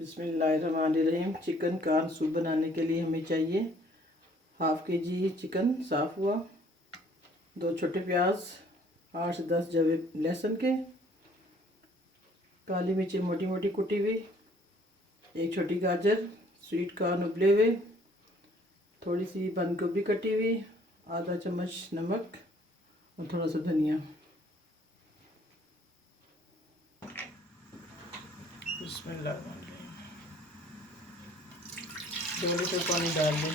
बिस्मिल्लाहिर्रहमानिर्रहीम। Chicken corn soup बनाने के लिए हमें चाहिए हाफ़ kg चिकन साफ़ हुआ, 2 छोटे प्याज, 8 से 10 जवे लहसुन के, काली मिर्ची मोटी मोटी कुटी हुई, 1 छोटी गाजर, स्वीट कॉर्न उबले हुए, थोड़ी सी बंद गोभी कटी हुई, आधा चम्मच नमक और थोड़ा सा धनिया। बिस्मिल्लाह। 2 लीटर पानी डाल दें।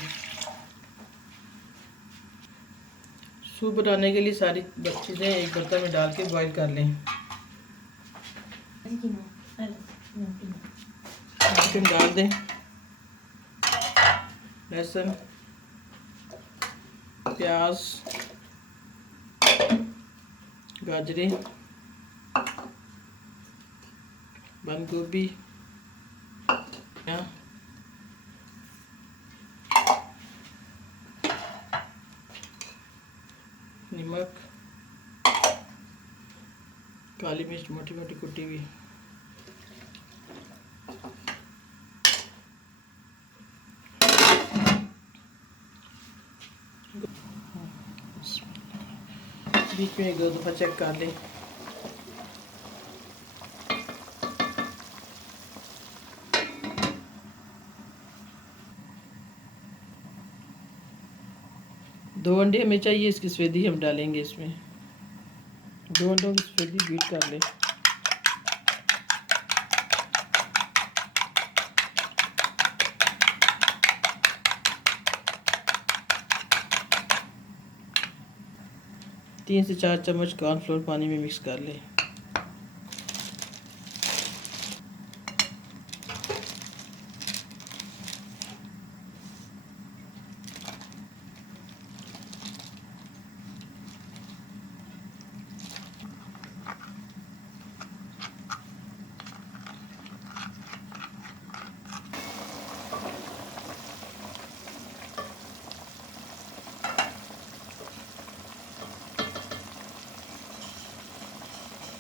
सूप बनाने के लिए सारी चीज़ें एक बर्तन में डाल के बॉईल कर लें। चिकन डाल दें, लहसुन, प्याज, गाजरें, बंद गोभी, नमक, काली मिर्च मोटी मोटी कुटी हुई, बीच में 1-2 दफ़ा चेक कर लें। दो अंडे हमें चाहिए, इसकी सफेदी हम डालेंगे इसमें। 2 अंडों की सफेदी बीट कर लें। तीन से 4 चम्मच कॉर्नफ्लोर पानी में मिक्स कर लें।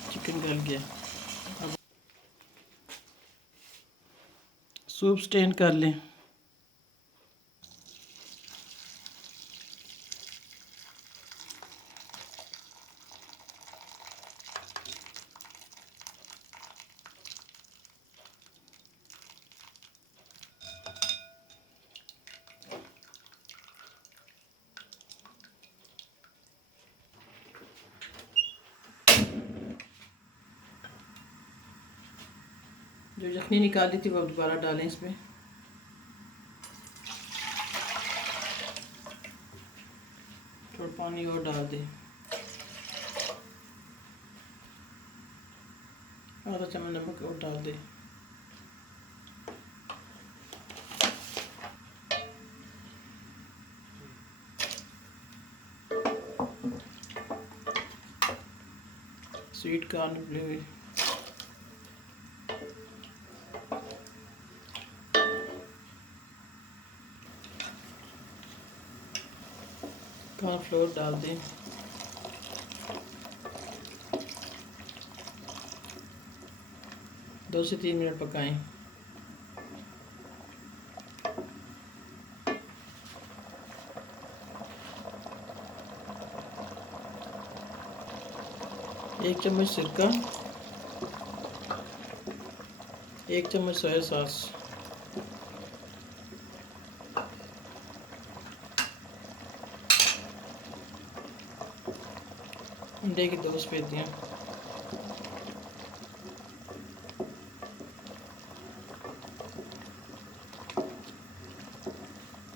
चिकन गल गया। अब सूप स्टेन कर लें। जो यखनी निकाली थी वो दोबारा डालें इसमें। थोड़ा पानी और डाल दें, आधा चम्मच नमक और डाल दें। स्वीट कॉर्न उबले हुए, कॉर्नफ्लोर डाल दें। दो से 3 मिनट पकाएं। एक चम्मच सिरका, 1 चम्मच सोया सॉस, अंडे की 2 सफेदियाँ,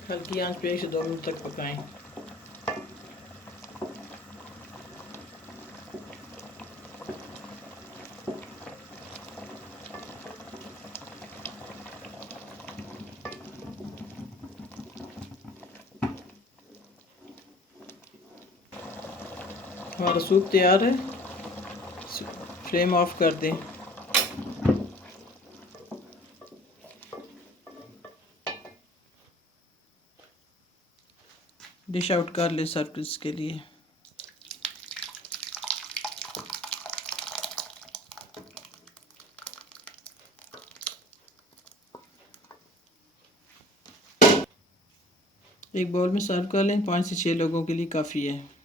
हल्की आंच पे 1 से 2 मिनट तक पकाएं। हमारा सूप तैयार है। फ्लेम ऑफ कर दें। डिश आउट कर ले सर्व के लिए। एक बाउल में सर्व कर लें, 5 से 6 लोगों के लिए काफ़ी है।